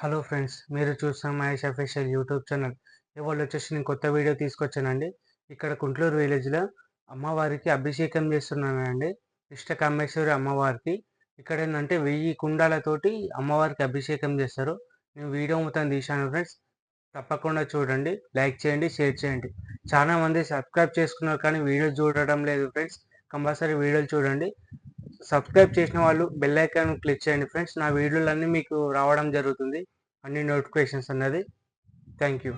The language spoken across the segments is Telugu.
హలో ఫ్రెండ్స్ మీరు చూస్తున్న మహేష్ అఫీషియల్ యూట్యూబ్ ఛానల్. ఇవాళ వచ్చేసి నేను కొత్త వీడియో తీసుకొచ్చానండి. ఇక్కడ కుంట్లూరు విలేజ్లో అమ్మవారికి అభిషేకం చేస్తున్నానండి. ఇష్టకామేశ్వరి అమ్మవారికి. ఇక్కడ ఏంటంటే వెయ్యి కుండాలతోటి అమ్మవారికి అభిషేకం చేస్తారు. నేను వీడియో మొత్తం తీశాను ఫ్రెండ్స్. తప్పకుండా చూడండి లైక్ చేయండి షేర్ చేయండి. చాలా మంది సబ్స్క్రైబ్ చేసుకున్నారు కానీ వీడియో చూడడం లేదు ఫ్రెండ్స్. కంపల్సరీ వీడియోలు చూడండి. సబ్స్క్రైబ్ చేసిన వాళ్ళు బెల్ ఐకాన్ క్లిక్ చేయండి ఫ్రెండ్స్ నా వీడియోలన్నీ మీకు రావడం జరుగుతుంది. అన్ని నోటిఫికేషన్స్ అన్నది. థ్యాంక్ యూ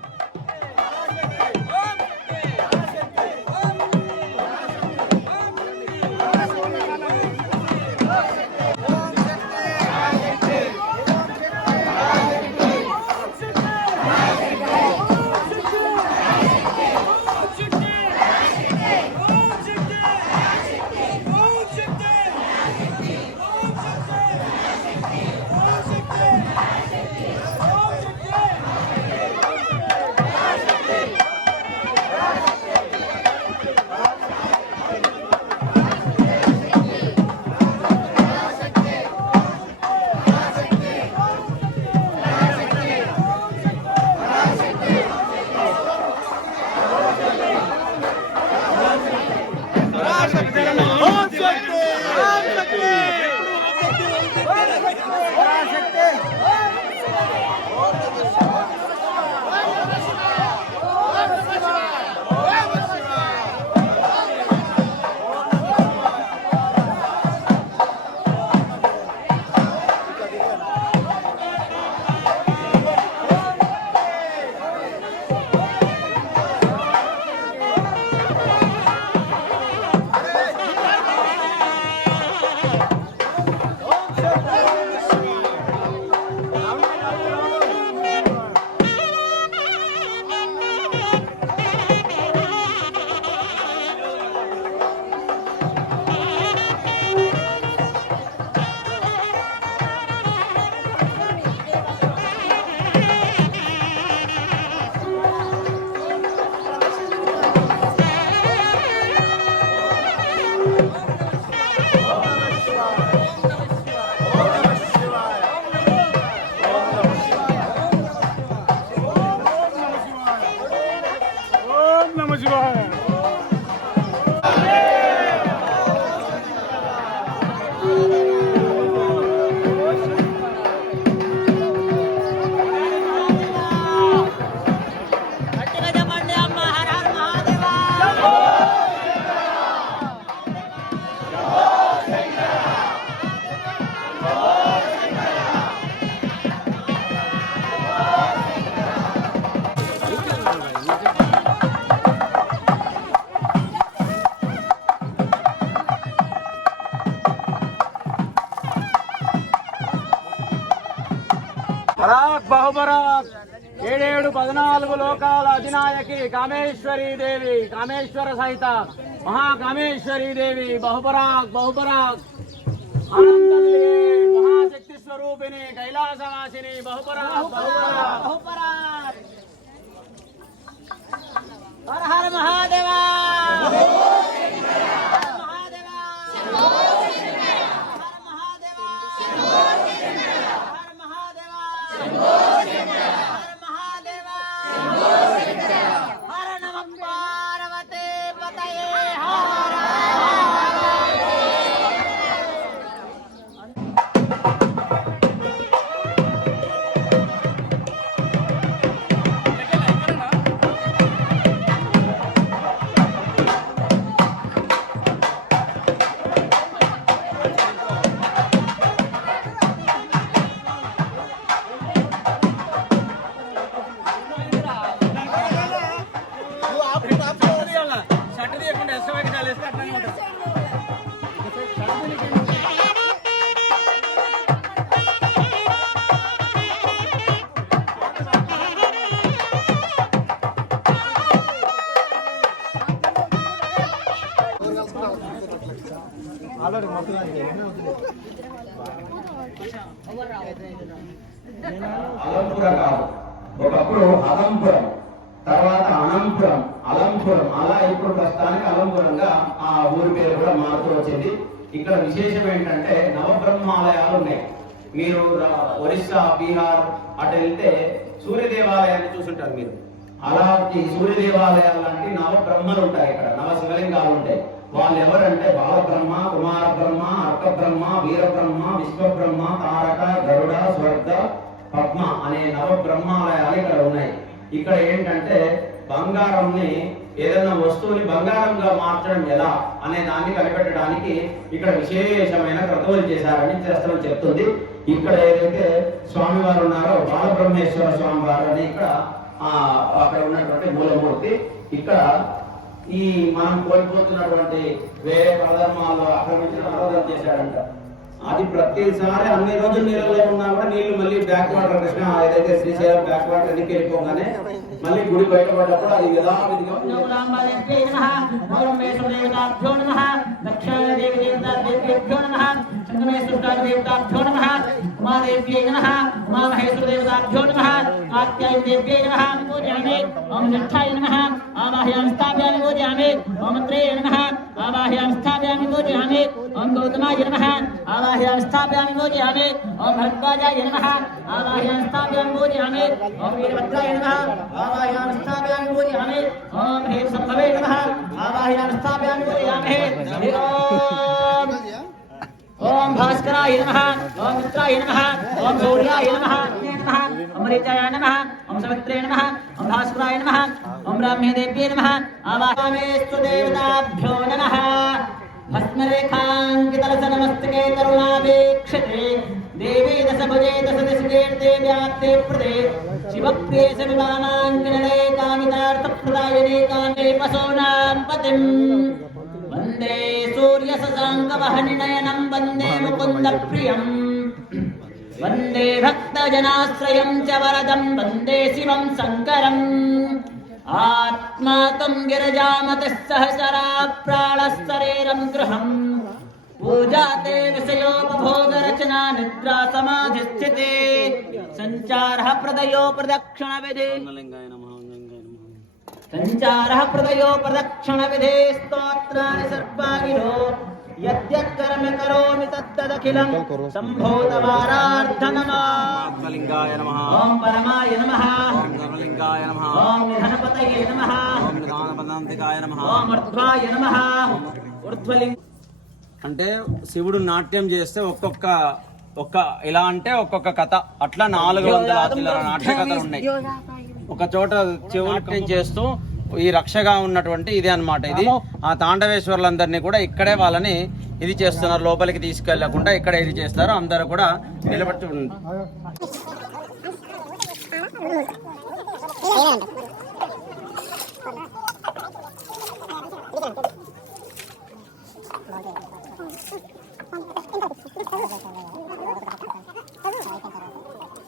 పద్నాలుగు లోకాల అధినాయకి కామేశ్వరీ దేవి కామేశ్వర సహిత మహాకామేశ్వరీ దేవి బహుపరాక్ బహుపరాక్ మహాశక్తి స్వరూపిణి కైలాసవాసిని బహుపరాక్ బహుపరాక్ బహుపరార్ హర మహాదేవా అలంపురం కాదు. ఒకప్పుడు అలంపురం తర్వాత అనంపురం అలంపురం అలా ఇప్పుడు ప్రస్తుతానికి అలంపురంగా ఆ ఊరి పేరు కూడా మారుతూ వచ్చింది. ఇక్కడ విశేషం ఏంటంటే నవబ్రహ్మాలయాలు ఉన్నాయి. మీరు ఒరిస్సా బీహార్ అటు వెళ్తే సూర్య దేవాలయాన్ని చూసుంటారు మీరు. అలాంటి సూర్య దేవాలయాలు లాంటి నవ బ్రహ్మలు ఉంటాయి ఇక్కడ నవ శివలింగాలు ఉంటాయి. వాళ్ళు ఎవరంటే బాలబ్రహ్మ కుమార బ్రహ్మ అర్క బ్రహ్మ వీరబ్రహ్మ విశ్వబ్రహ్మ తారక గరుడ స్వర్గ పద్మ అనే నవ బ్రహ్మాలయాలు ఇక్కడ ఉన్నాయి. ఇక్కడ ఏంటంటే బంగారంని ఏదైనా వస్తువుని బంగారంగా మార్చడం ఎలా అనే దాన్ని కనిపెట్టడానికి ఇక్కడ విశేషమైన క్రతువులు చేశారని శాస్త్రం చెప్తుంది. ఇక్కడ ఏదైతే స్వామివారు ఉన్నారో బాలబ్రహ్మేశ్వర స్వామి వారు అని ఇక్కడ ఆ అక్కడ ఉన్నటువంటి మూలమూర్తి ఇక్కడ ఈ మనం కోల్పోతున్నటువంటి వేరే పదర్మాలు ఆక్రమించిన ఆరాధన చేశాడంట. అది ప్రతిసారి అన్ని రోజులు నీళ్ళలో ఉన్నా కూడా నీళ్ళు మళ్ళీ బ్యాక్ వాటర్ కృష్ణ ఏదైతే శ్రీశైలం బ్యాక్ వాటర్ ఎన్నికి వెళ్ళిపోగానే మళ్ళీ గుడి బయటపడ్డప్పుడు అది యథావిధిగా నమోరాంబాదేవ్యై నమః. ఓం మేషదేవతాభ్యో నమః దక్షిణదేవదేవతాభ్యో నమః సంగమేశ్వరదేవతాభ్యో నమః ఉమాదేవ్యై నమః ఉమామహేశ్వరదేవతాభ్యో నమః కాత్యాయదేవ్యై నమః పూజయామి ఓం నిష్ఠాయ నమః ఆవాహయాం స్థాపయామి పూజయామి ఓం త్రే నమః ఆవాహయాం స్థాపయామి పూజయామి ఓం గౌతమాయ నమః ఆవాహయాం స్థాపయామి పూజయామి ఓం భరద్వాజాయ నమః ఆవాహయాం స్థాపయామి పూజయామి ఓం వీరభద్రాయ నమః ఆవాహయాం స్థాపయామి పూజయామి ఓం హ్రీం సంభవే నమః ఆవాహయాం స్థాపయామి పూజయామి హరి ఓం ఓం భాస్కరాయ నమః ఓం మిత్రాయ నమః ఓం సూర్యాయ నమః అగ్నే నమః ఓం మరీచాయ నమః ఓం సవిత్రే నమః ఓం భాస్కరాయ నమః ఓం బ్రాహ్మ్య దేవ్యే నమః ఆవాహయామేస్తు దేవతాభ్యో నమః భస్మరేఖాంకితలసనమస్తకే కరుణావేక్షతే దేవీ దశభుజే దశదిశకీర్తే వ్యాప్తే ప్రదే శివప్రిये సవిమానాంకినలే కామితార్థప్రదాయనే కామే పశూనాం పతిం వందే సూర్యససాంగవహనినయనం వందే ముకుంద ప్రియం వందే భక్తజనాశ్రయం చ వరదం వందే శివం శంకరం. ఆత్మా తం సహసరా సహచరా గృహం. పూజాతే విషయోపభోగరచనా నిద్రా సమాధిస్థితే. సంచారः ప్రదయో ప్రదక్షిణ విధి సంచారః ప్రదయో ప్రదక్షిణ విధే స్తోత్రాని సర్వాగిరో యద్యకర్మ కరోమి తత్తదఖిలం సంభూతవారార్థనమా లింగాయ నమ ఓం పరమాయ నమః ఓం ధర్మలింగాయ నమః ఓం నిధనపతయే నమః ఓం నిదానపదాంతికాయ నమః ఓం ఊర్ధ్వాయ నమః ఊర్ధ్వలింగ అంటే శివుడు నాట్యం చేస్తే ఒక్కొక్క ఒక్క ఇలా అంటే ఒక్కొక్క కథ. అట్లా నాలుగు వందల నాట్య కథలు ఉన్నాయి. ఒక చోట నాట్యం చేస్తూ ఈ రక్షగా ఉన్నటువంటి ఇది అన్నమాట ఇది. ఆ తాండవేశ్వరులందరినీ కూడా ఇక్కడే వాళ్ళని ఇది చేస్తున్నారు లోపలికి తీసుకెళ్ళకుండా ఇక్కడ ఇది చేస్తారు. అందరూ కూడా నిలబట్టి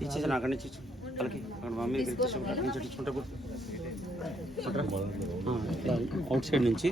ఇచ్చేసి అక్కడి నుంచి ఇటు ఇచ్చుకుంటా కూర్చో. పట్టురా. ఆ, ఇట్లా అవుట్ సైడ్ నుంచి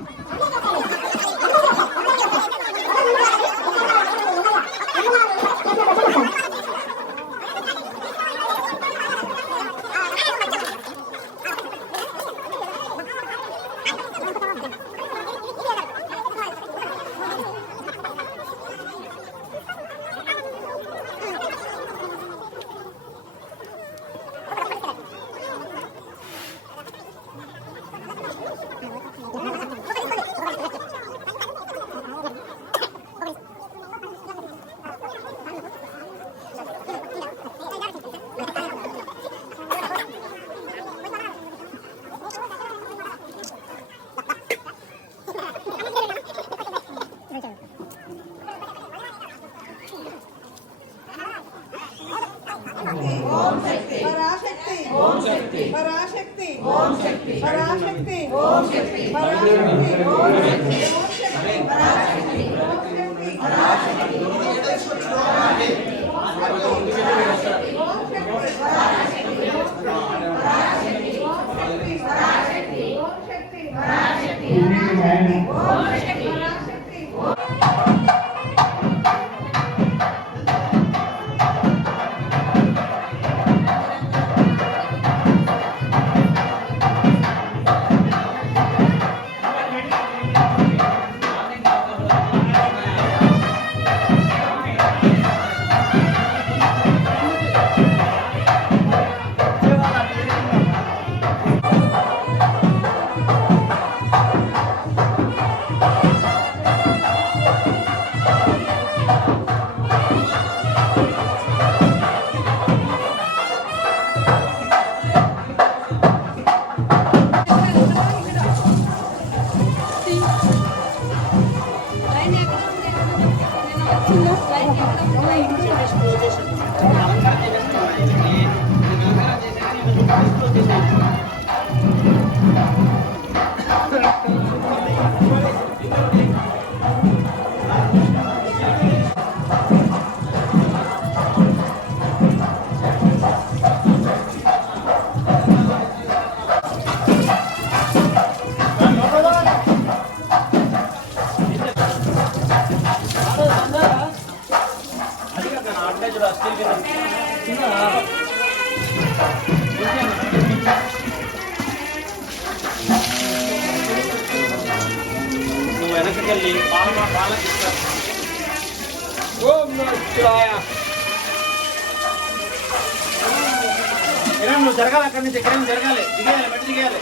నువ్వు వెనక్కి వెళ్ళి పాల పాలకి ఓం నమః శివాయ కిరణ్ నువ్వు జరగాలి అక్కడి నుంచి కిరణ్ జరగాలి దిగేయాలి మెట్టి దిగేయాలి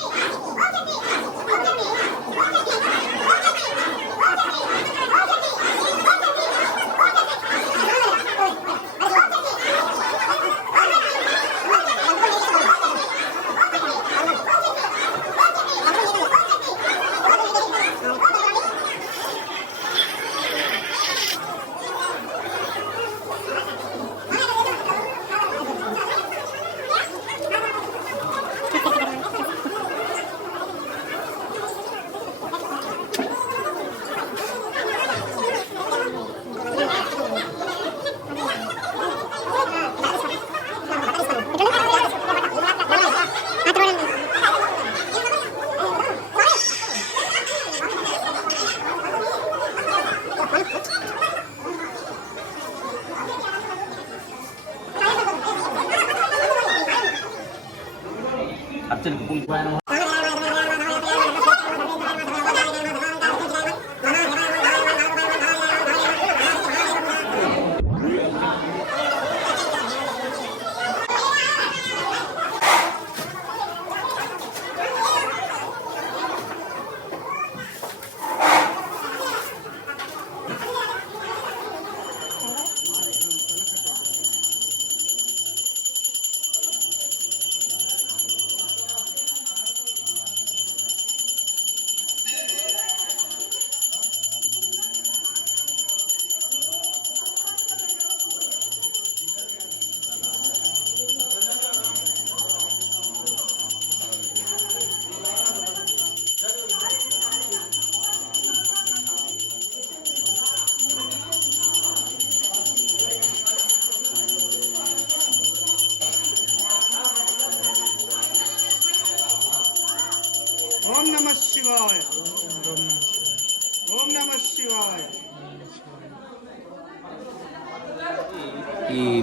అర్చనకు పూలు ఓం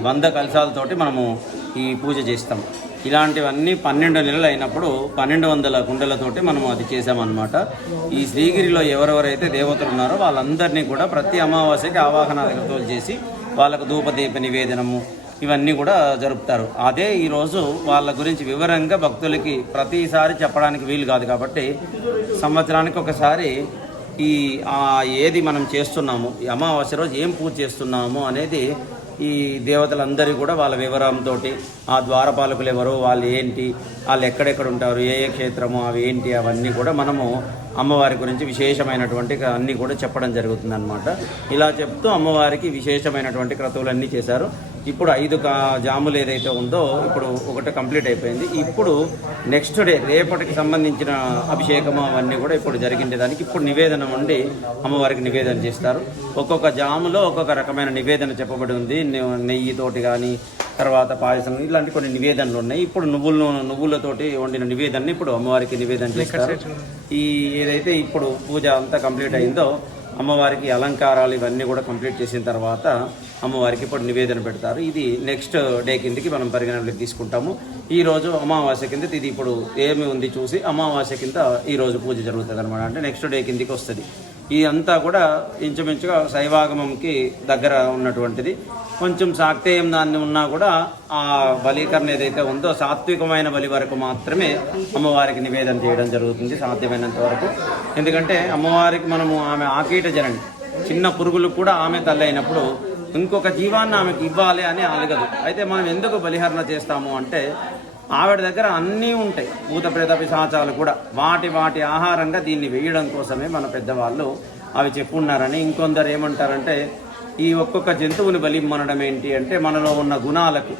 వంద కలశాలతోటి మనము ఈ పూజ చేస్తాం. ఇలాంటివన్నీ పన్నెండు నెలలు అయినప్పుడు పన్నెండు వందల కుండలతోటి మనం అది చేసామన్నమాట ఈ శ్రీగిరిలో ఎవరెవరైతే దేవతలు ఉన్నారో వాళ్ళందరినీ కూడా ప్రతి అమావాస్యకి ఆవాహనాలతో చేసి వాళ్ళకు ధూపదీప నివేదనము ఇవన్నీ కూడా జరుపుతారు. అదే ఈరోజు వాళ్ళ గురించి వివరంగా భక్తులకి ప్రతిసారి చెప్పడానికి వీలు కాదు కాబట్టి సంవత్సరానికి ఒకసారి ఈ ఏది మనం చేస్తున్నాము ఈ అమావాస్య రోజు ఏం పూజ చేస్తున్నాము అనేది ఈ దేవతలందరూ కూడా వాళ్ళ వివరంతో ఆ ద్వారపాలకులు ఎవరు వాళ్ళు ఏంటి వాళ్ళు ఎక్కడెక్కడ ఉంటారు ఏ ఏ క్షేత్రము అవి ఏంటి అవన్నీ కూడా మనము అమ్మవారి గురించి విశేషమైనటువంటి అన్నీ కూడా చెప్పడం జరుగుతుంది అనమాట ఇలా చెప్తూ అమ్మవారికి విశేషమైనటువంటి క్రతువులన్నీ చేశారు. ఇప్పుడు ఐదు కా జాములు ఏదైతే ఉందో ఇప్పుడు ఒకటి కంప్లీట్ అయిపోయింది. ఇప్పుడు నెక్స్ట్ డే రేపటికి సంబంధించిన అభిషేకము అవన్నీ కూడా ఇప్పుడు జరిగిండే దానికి ఇప్పుడు నివేదన ఉండి అమ్మవారికి నివేదన చేస్తారు. ఒక్కొక్క జాములో ఒక్కొక్క రకమైన నివేదన చెప్పబడి ఉంది. నెయ్యితోటి కానీ తర్వాత పాయసం ఇలాంటి కొన్ని నివేదనలు ఉన్నాయి. ఇప్పుడు నువ్వులు నువ్వులతోటి వండిన నివేదనని ఇప్పుడు అమ్మవారికి నివేదన చేస్తారు. ఈ ఏదైతే ఇప్పుడు పూజ అంతా కంప్లీట్ అయిందో అమ్మవారికి అలంకారాలు ఇవన్నీ కూడా కంప్లీట్ చేసిన తర్వాత అమ్మవారికి ఇప్పుడు నివేదన పెడతారు. ఇది నెక్స్ట్ డే కిందకి మనం పరిగణనలోకి తీసుకుంటాము. ఈ రోజు అమావాస్య కింద ఇది ఇప్పుడు ఏమి ఉంది చూసి అమావాస్య కింద ఈ రోజు పూజ జరుగుతుంది అనమాట అంటే నెక్స్ట్ డే కిందకి వస్తుంది. ఈ అంతా కూడా ఇంచుమించుగా శైవాగమంకి దగ్గర ఉన్నటువంటిది. కొంచెం శాక్తేయం దాన్ని ఉన్నా కూడా ఆ బలీకరణ ఏదైతే ఉందో సాత్వికమైన బలి వరకు మాత్రమే అమ్మవారికి నివేదన చేయడం జరుగుతుంది సాధ్యమైనంత వరకు. ఎందుకంటే అమ్మవారికి మనము ఆమె ఆకీట జనండి చిన్న పురుగులు కూడా ఆమె తల్లి అయినప్పుడు ఇంకొక జీవాన్ని ఆమెకి ఇవ్వాలి అని అలగదు. అయితే మనం ఎందుకు బలిహరణ చేస్తాము అంటే ఆవిడ దగ్గర అన్నీ ఉంటాయి. భూత ప్రేత పిశాచాలు కూడా. వాటి వాటి ఆహారంగా దీన్ని వేయడం కోసమే మన పెద్దవాళ్ళు అవి చెప్పున్నారని ఇంకొందరు ఏమంటారంటే ఈ ఒక్కొక్క జంతువుని బలి మనడం ఏంటి అంటే మనలో ఉన్న గుణాలకు.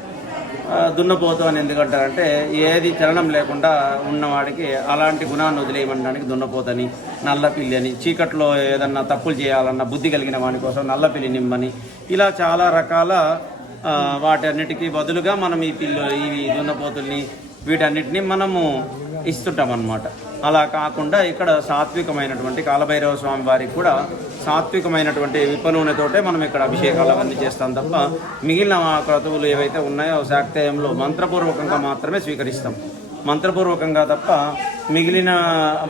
దున్నపోతు అని ఎందుకంటారంటే ఏది చలనం లేకుండా ఉన్నవాడికి అలాంటి గుణాన్ని వదిలేయమనడానికి దున్నపోతని నల్లపిల్లి అని చీకట్లో ఏదన్నా తప్పులు చేయాలన్న బుద్ధి కలిగిన వాడి కోసం నల్లపిల్లి నిమ్మని ఇలా చాలా రకాల వాటన్నిటికీ బదులుగా మనం ఈ పిల్ల ఈ దున్నపోతుల్ని వీటన్నిటిని మనము ఇస్తుంటాం అన్నమాట అలా కాకుండా ఇక్కడ సాత్వికమైనటువంటి కాలభైరవ స్వామి వారికి కూడా సాత్వికమైనటువంటి విపనూనెతోటే మనం ఇక్కడ అభిషేకాలు అవన్నీ చేస్తాం తప్ప మిగిలిన ఆ క్రతువులు ఏవైతే ఉన్నాయో శాక్తేయంలో మంత్రపూర్వకంగా మాత్రమే స్వీకరిస్తాం. మంత్రపూర్వకంగా తప్ప మిగిలిన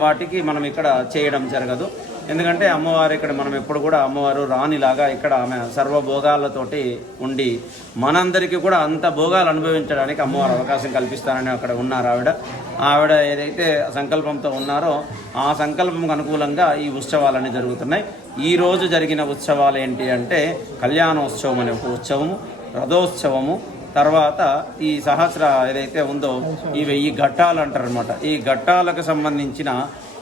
వాటికి మనం ఇక్కడ చేయడం జరగదు. ఎందుకంటే అమ్మవారు ఇక్కడ మనం ఎప్పుడు కూడా అమ్మవారు రానిలాగా ఇక్కడ ఆమె సర్వభోగాలతోటి ఉండి మనందరికీ కూడా అంత భోగాలు అనుభవించడానికి అమ్మవారు అవకాశం కల్పిస్తారని అక్కడ ఉన్నారు ఆవిడ. ఆవిడ ఏదైతే సంకల్పంతో ఉన్నారో ఆ సంకల్పంకు అనుకూలంగా ఈ ఉత్సవాలన్నీ జరుగుతున్నాయి. ఈ రోజు జరిగిన ఉత్సవాలు ఏంటి అంటే కళ్యాణోత్సవం అనే ఒక ఉత్సవము రథోత్సవము తర్వాత ఈ సహస్ర ఏదైతే ఉందో ఈ వెయ్యి ఘట్టాలు అంటారు అనమాట ఈ ఘట్టాలకు సంబంధించిన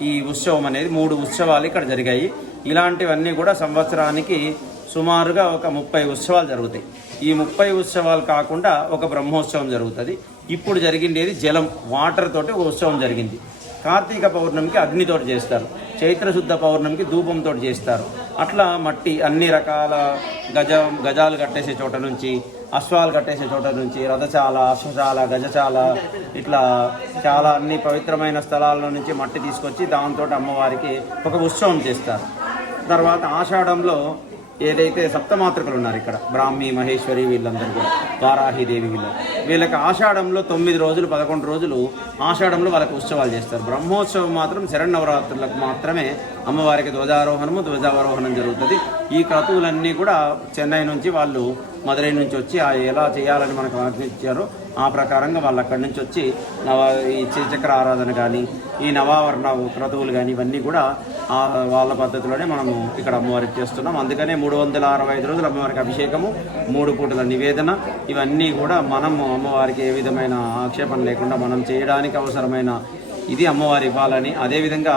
ఈ ఉత్సవం అనేది మూడు ఉత్సవాలు ఇక్కడ జరిగాయి. ఇలాంటివన్నీ కూడా సంవత్సరానికి సుమారుగా ఒక ముప్పై ఉత్సవాలు జరుగుతాయి. ఈ ముప్పై ఉత్సవాలు కాకుండా ఒక బ్రహ్మోత్సవం జరుగుతుంది. ఇప్పుడు జరిగిండేది జలం వాటర్ తోటి ఒక ఉత్సవం జరిగింది. కార్తీక పౌర్ణమికి అగ్నితోటి చేస్తారు. చైత్రశుద్ధ పౌర్ణమికి ధూపంతో చేస్తారు. అట్లా మట్టి అన్ని రకాల గజ గజాలు కట్టేసే చోట నుంచి అశ్వాలు కట్టేసే చోట నుంచి రథచాల అశ్వచాల గజచాల ఇట్లా చాలా అన్ని పవిత్రమైన స్థలాల నుంచి మట్టి తీసుకొచ్చి దాంతో అమ్మవారికి ఒక ఉత్సవం చేస్తారు. తర్వాత ఆషాఢంలో ఏదైతే సప్తమాతృకలు ఉన్నారు ఇక్కడ బ్రాహ్మి మహేశ్వరి వీళ్ళందరూ కూడా వారాహిదేవి వీళ్ళు వీళ్ళకి ఆషాఢంలో తొమ్మిది రోజులు పదకొండు రోజులు ఆషాఢంలో వాళ్ళకి ఉత్సవాలు చేస్తారు. బ్రహ్మోత్సవం మాత్రం శరణవరాత్రులకు మాత్రమే అమ్మవారికి ధ్వజారోహణము ధ్వజావరోహణం జరుగుతుంది. ఈ క్రతువులన్నీ కూడా చెన్నై నుంచి వాళ్ళు మదురై నుంచి వచ్చి ఆ ఎలా చేయాలని మనకు ఆజ్ఞించారో ఆ ప్రకారంగా వాళ్ళు అక్కడి నుంచి వచ్చి నవ ఈ చక్ర ఆరాధన కానీ ఈ నవావరణ క్రతువులు కానీ ఇవన్నీ కూడా ఆ వాళ్ళ పద్ధతిలోనే మనము ఇక్కడ అమ్మవారికి చేస్తున్నాం. అందుకనే మూడు వందల అరవై ఐదు రోజులు అమ్మవారికి అభిషేకము మూడు పూటల నివేదన ఇవన్నీ కూడా మనము అమ్మవారికి ఏ విధమైన ఆక్షేపణ లేకుండా మనం చేయడానికి అవసరమైన ఇది అమ్మవారి ఇవ్వాలని అదేవిధంగా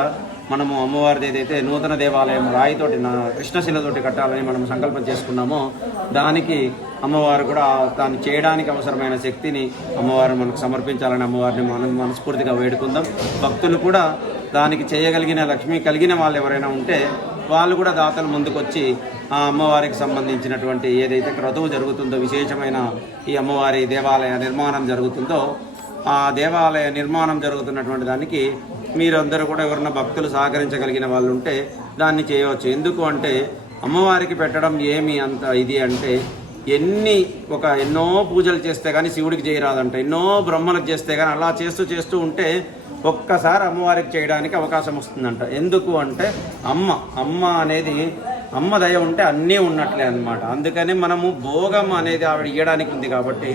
మనము అమ్మవారిది ఏదైతే నూతన దేవాలయం రాయితోటి నా కృష్ణశిలతోటి కట్టాలని మనం సంకల్పం చేసుకున్నామో దానికి అమ్మవారు కూడా దాన్ని చేయడానికి అవసరమైన శక్తిని అమ్మవారిని మనకు సమర్పించాలని అమ్మవారిని మనం మనస్ఫూర్తిగా వేడుకుందాం. భక్తులు కూడా దానికి చేయగలిగిన లక్ష్మి కలిగిన వాళ్ళు ఎవరైనా ఉంటే వాళ్ళు కూడా దాతలు ముందుకొచ్చి ఆ అమ్మవారికి సంబంధించినటువంటి ఏదైతే క్రతువు జరుగుతుందో విశేషమైన ఈ అమ్మవారి దేవాలయ నిర్మాణం జరుగుతుందో ఆ దేవాలయ నిర్మాణం జరుగుతున్నటువంటి దానికి మీరందరూ కూడా ఎవరైనా భక్తులు సహకరించగలిగిన వాళ్ళు ఉంటే దాన్ని చేయవచ్చు. ఎందుకు అంటే అమ్మవారికి పెట్టడం ఏమి అంత ఇది అంటే ఎన్ని ఒక ఎన్నో పూజలు చేస్తే కానీ శివుడికి చేయరాదంట. ఎన్నో బ్రహ్మలకు చేస్తే కానీ అలా చేస్తూ చేస్తూ ఉంటే ఒక్కసారి అమ్మవారికి చేయడానికి అవకాశం వస్తుందంట. ఎందుకు అంటే అమ్మ అమ్మ అనేది అమ్మ దయ ఉంటే అన్నీ ఉన్నట్లే అన్నమాట. అందుకని మనము భోగం అనేది ఆవిడ ఇవ్వడానికి ఉంది కాబట్టి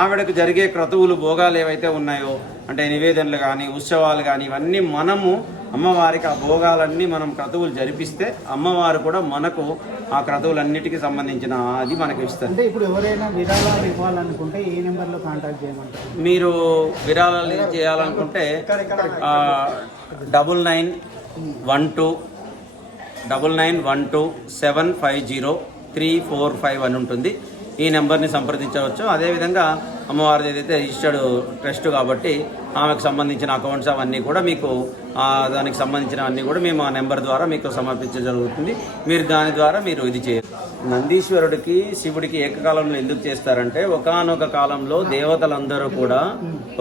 ఆవిడకు జరిగే క్రతువులు భోగాలు ఏవైతే ఉన్నాయో అంటే నివేదనలు కానీ ఉత్సవాలు కానీ ఇవన్నీ మనము అమ్మవారికి ఆ భోగాలన్నీ మనం క్రతువులు జరిపిస్తే అమ్మవారు కూడా మనకు ఆ క్రతువులన్నిటికీ సంబంధించిన అది మనకు ఇస్తుంది అంటే ఇప్పుడు ఎవరైనా విరాళాలు ఇవ్వాలనుకుంటే ఏ నెంబర్లో కాంటాక్ట్ చేయమంటారు? మీరు విరాళాలు చేయాలనుకుంటే double nine one two double nine one two seven five zero three four five అని ఉంటుంది. ఈ నెంబర్ని సంప్రదించవచ్చు. అదేవిధంగా అమ్మవారిది ఏదైతే రిజిస్టర్డ్ ట్రస్ట్ కాబట్టి ఆమెకు సంబంధించిన అకౌంట్స్ అవన్నీ కూడా మీకు దానికి సంబంధించిన అన్నీ కూడా మేము ఆ నెంబర్ ద్వారా మీకు సమర్పించ జరుగుతుంది. మీరు దాని ద్వారా మీరు ఇది చేయరు నందీశ్వరుడికి శివుడికి ఏకకాలంలో ఎందుకు చేస్తారంటే ఒకానొక కాలంలో దేవతలందరూ కూడా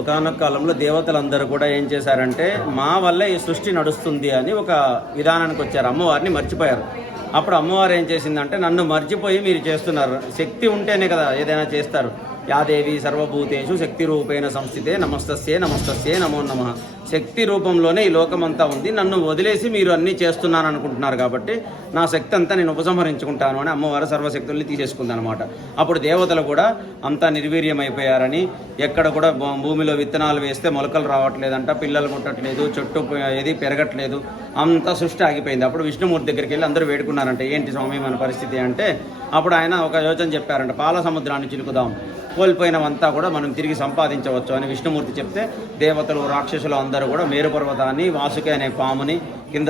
ఒకానొక కాలంలో దేవతలందరూ కూడా ఏం చేశారంటే మా వల్లే ఈ సృష్టి నడుస్తుంది అని ఒక విధానానికి వచ్చారు. అమ్మవారిని మర్చిపోయారు. అప్పుడు అమ్మవారు ఏం చేసిందంటే నన్ను మర్చిపోయి మీరు చేస్తున్నారు. శక్తి ఉంటేనే కదా ఏదైనా చేస్తారు. యాదేవి సర్వభూతేషు శక్తి రూపేణ సంస్థితే నమస్తస్యే నమస్తస్యే నమో నమ. శక్తి రూపంలోనే ఈ లోకమంతా ఉంది. నన్ను వదిలేసి మీరు అన్నీ చేస్తున్నాను అనుకుంటున్నారు కాబట్టి నా శక్తి అంతా నేను ఉపసంహరించుకుంటాను అని అమ్మవారు సర్వశక్తుల్ని తీసేసుకుందనమాట. అప్పుడు దేవతలు కూడా అంతా నిర్వీర్యం అయిపోయారని ఎక్కడ కూడా భూ- భూమిలో విత్తనాలు వేస్తే మొలకలు రావట్లేదంట పిల్లలు పుట్టట్లేదు చెట్టు ఏది పెరగట్లేదు అంతా సృష్టి ఆగిపోయింది. అప్పుడు విష్ణుమూర్తి దగ్గరికి వెళ్ళి అందరూ వేడుకున్నారంట ఏంటి స్వామి మన పరిస్థితి? అంటే అప్పుడు ఆయన ఒక యోచన చెప్పారంట పాల సముద్రాన్ని చిలుకుదాం కోల్పోయినవంతా కూడా మనం తిరిగి సంపాదించవచ్చు అని విష్ణుమూర్తి చెప్తే దేవతలు రాక్షసులు అందరూ కూడా మేరు పర్వతాన్ని వాసుకి అనే పాముని కింద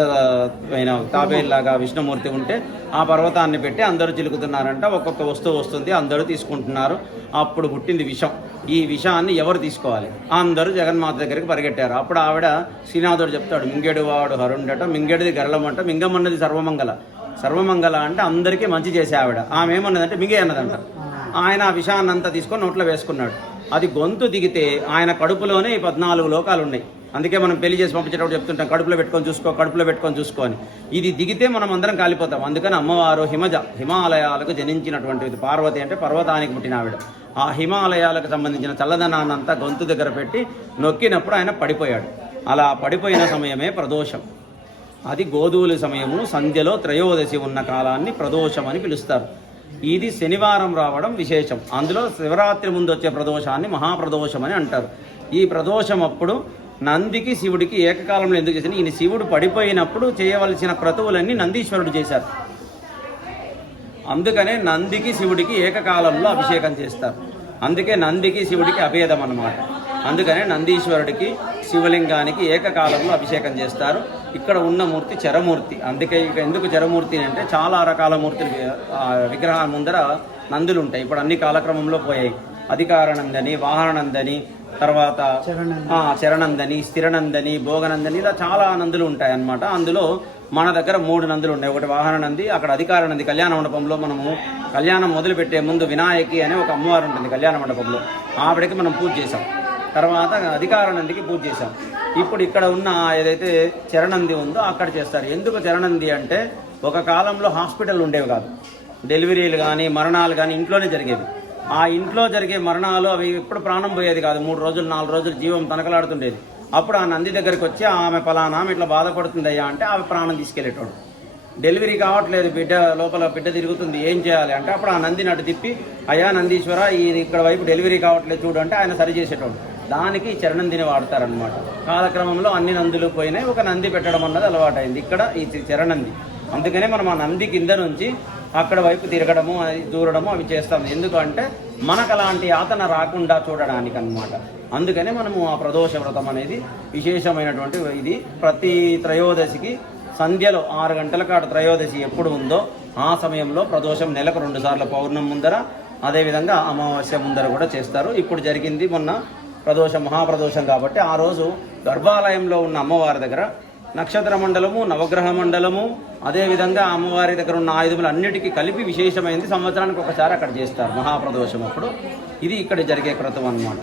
పైన తాబేల్లాగా విష్ణుమూర్తి ఉంటే ఆ పర్వతాన్ని పెట్టి అందరూ చిలుకుతున్నారంట. ఒక్కొక్క వస్తువు వస్తుంది అందరూ తీసుకుంటున్నారు. అప్పుడు పుట్టింది విషం. ఈ విషాన్ని ఎవరు తీసుకోవాలి? అందరూ జగన్మాత దగ్గరికి పరిగెట్టారు. అప్పుడు ఆవిడ శ్రీనాథుడు చెప్తాడు మింగేడు వాడు హరుండట మింగేడిది గరళమంట మింగమన్నది సర్వమంగళ. సర్వమంగళ అంటే అందరికీ మంచి చేసే ఆవిడ. ఆమె ఏమన్నదంటే మింగే అన్నదంట. ఆయన ఆ విషాన్ని అంతా తీసుకొని నోట్లో వేసుకున్నాడు. అది గొంతు దిగితే ఆయన కడుపులోనే ఈ పద్నాలుగు లోకాలు ఉన్నాయి అందుకే మనం పెళ్ళి చేసి పంపించేటప్పుడు చెప్తుంటాం కడుపులో పెట్టుకొని చూసుకో కడుపులో పెట్టుకొని చూసుకో అని. ఇది దిగితే మనం అందరం కాలిపోతాం. అందుకని అమ్మవారు హిమజ హిమాలయాలకు జనించినటువంటిది. పార్వతి అంటే పర్వతానికి పుట్టిన ఆవిడ. ఆ హిమాలయాలకు సంబంధించిన చల్లదనాన్నంతా గొంతు దగ్గర పెట్టి నొక్కినప్పుడు ఆయన పడిపోయాడు. అలా పడిపోయిన సమయమే ప్రదోషం. అది గోధువుల సమయము సంధ్యలో త్రయోదశి ఉన్న కాలాన్ని ప్రదోషం అని పిలుస్తారు. ఇది శనివారం రావడం విశేషం. అందులో శివరాత్రి ముందు వచ్చే ప్రదోషాన్ని మహాప్రదోషం అని అంటారు. ఈ ప్రదోషం అప్పుడు నందికి శివుడికి ఏకకాలంలో ఎందుకు చేసిన ఈయన శివుడు పడిపోయినప్పుడు చేయవలసిన క్రతువులన్నీ నందీశ్వరుడు చేశారు. అందుకనే నందికి శివుడికి ఏకకాలంలో అభిషేకం చేస్తారు. అందుకే నందికి శివుడికి అభేదం అన్నమాట. అందుకనే నందీశ్వరుడికి శివలింగానికి ఏకకాలంలో అభిషేకం చేస్తారు. ఇక్కడ ఉన్న మూర్తి చరమూర్తి. అందుకే ఇక ఎందుకు చరమూర్తి అంటే చాలా రకాల మూర్తులు విగ్రహాల ముందర నందులు ఉంటాయి ఇప్పుడు అన్ని కాలక్రమంలో పోయాయి. అధికారనందని వాహనందని తర్వాత ఆ, చరణందని స్థిరనందని భోగనందని ఇలా చాలా నందులు ఉంటాయి అన్నమాట అందులో మన దగ్గర మూడు నందులు ఉన్నాయి ఒకటి వాహన నంది అక్కడ అధికార నంది కళ్యాణ మండపంలో మనము కళ్యాణం మొదలు పెట్టే ముందు వినాయకి అనే ఒక అమ్మవారు ఉంటుంది కళ్యాణ మండపంలో. ఆవిడకి మనం పూజ చేసాం తర్వాత అధికార నందికి పూజ చేశాం. ఇప్పుడు ఇక్కడ ఉన్న ఏదైతే చరణంది ఉందో అక్కడ చేస్తారు. ఎందుకు చరణంది అంటే ఒక కాలంలో హాస్పిటల్ ఉండేవి కాదు. డెలివరీలు కానీ మరణాలు కానీ ఇంట్లోనే జరిగేవి. ఆ ఇంట్లో జరిగే మరణాలు అవి ఎప్పుడు ప్రాణం పోయేది కాదు. మూడు రోజులు నాలుగు రోజులు జీవం తనకలాడుతుండేది. అప్పుడు ఆ నంది దగ్గరికి వచ్చి ఆమె పలానా ఆమె ఇట్లా బాధపడుతుంది అయ్యా అంటే ఆమె ప్రాణం తీసుకెళ్ళేటోడు. డెలివరీ కావట్లేదు బిడ్డ లోపల బిడ్డ తిరుగుతుంది ఏం చేయాలి అంటే అప్పుడు ఆ నందిని అటు తిప్పి అయ్యా నందీశ్వర ఈ ఇక్కడ వైపు డెలివరీ కావట్లేదు చూడు అంటే ఆయన సరి చేసేటోడు. దానికి చరణం దిని వాడతారనమాట కాలక్రమంలో అన్ని నందులు పోయినాయి. ఒక నంది పెట్టడం అన్నది అలవాటైంది. ఇక్కడ ఈ చరణంది. అందుకనే మనం ఆ నంది కింద నుంచి అక్కడ వైపు తిరగడము అది దూరడము అవి చేస్తాం. ఎందుకంటే మనకు అలాంటి యాతన రాకుండా చూడడానికి అన్నమాట అందుకనే మనము ఆ ప్రదోష వ్రతం అనేది విశేషమైనటువంటి ఇది ప్రతి త్రయోదశికి సంధ్యలో ఆరు గంటల కాడ త్రయోదశి ఎప్పుడు ఉందో ఆ సమయంలో ప్రదోషం నెలకు రెండు సార్లు పౌర్ణం ముందర అదేవిధంగా అమావాస్య ముందర కూడా చేస్తారు. ఇప్పుడు జరిగింది మొన్న ప్రదోషం మహాప్రదోషం కాబట్టి ఆ రోజు గర్భాలయంలో ఉన్న అమ్మవారి దగ్గర నక్షత్ర మండలము నవగ్రహ మండలము అదేవిధంగా అమ్మవారి దగ్గర ఉన్న ఆయుధములు అన్నిటికీ కలిపి విశేషమైంది. సంవత్సరానికి ఒకసారి అక్కడ చేస్తారు మహాప్రదోషం అప్పుడు. ఇది ఇక్కడ జరిగే క్రతం అన్నమాట.